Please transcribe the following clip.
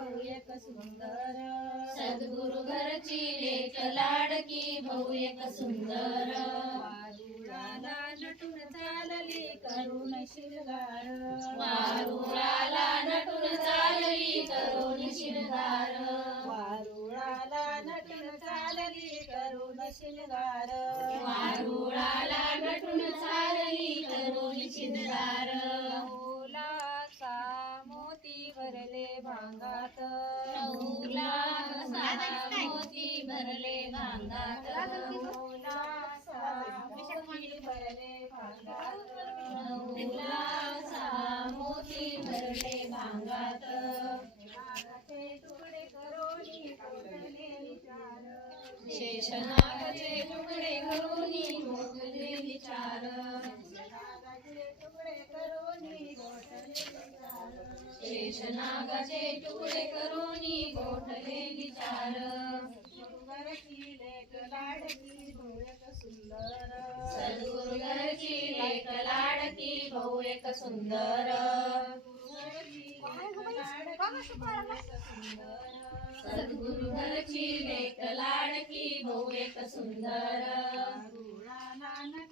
भाऊ एक सुंदर सद्गुरु घरची लेक लाडकी भाऊ एक सुंदर वारुळाला नटून चालली करून शिरगार वारुळाला नटून चालली करून शिरगार वारुळाला नटून चालली करून शिरगार वारुळाला नटून चालली करून शिरगार नऊलाचा मोती भरले भांगात नऊलाचा मोती भरले भांगात नऊलाचा मोती भरले भांगात नऊलाचा मोती भरले भांगात नागाचे तुकडे करोनी कोठले विचार शेषनागाचे तुकडे करोनी गोठले विचार नागाचे तुकडे करोनी कोठले विचार शेषनागाचे तुकडे करोनी गोठले विचार गुरुघरची लेक लाडकी भोयक सुंदर सद्गुरु घरची लेक लाडकी भाऊ एक सुंदर सद्गुरु घरची लेक लाडकी भाऊ एक सुंदर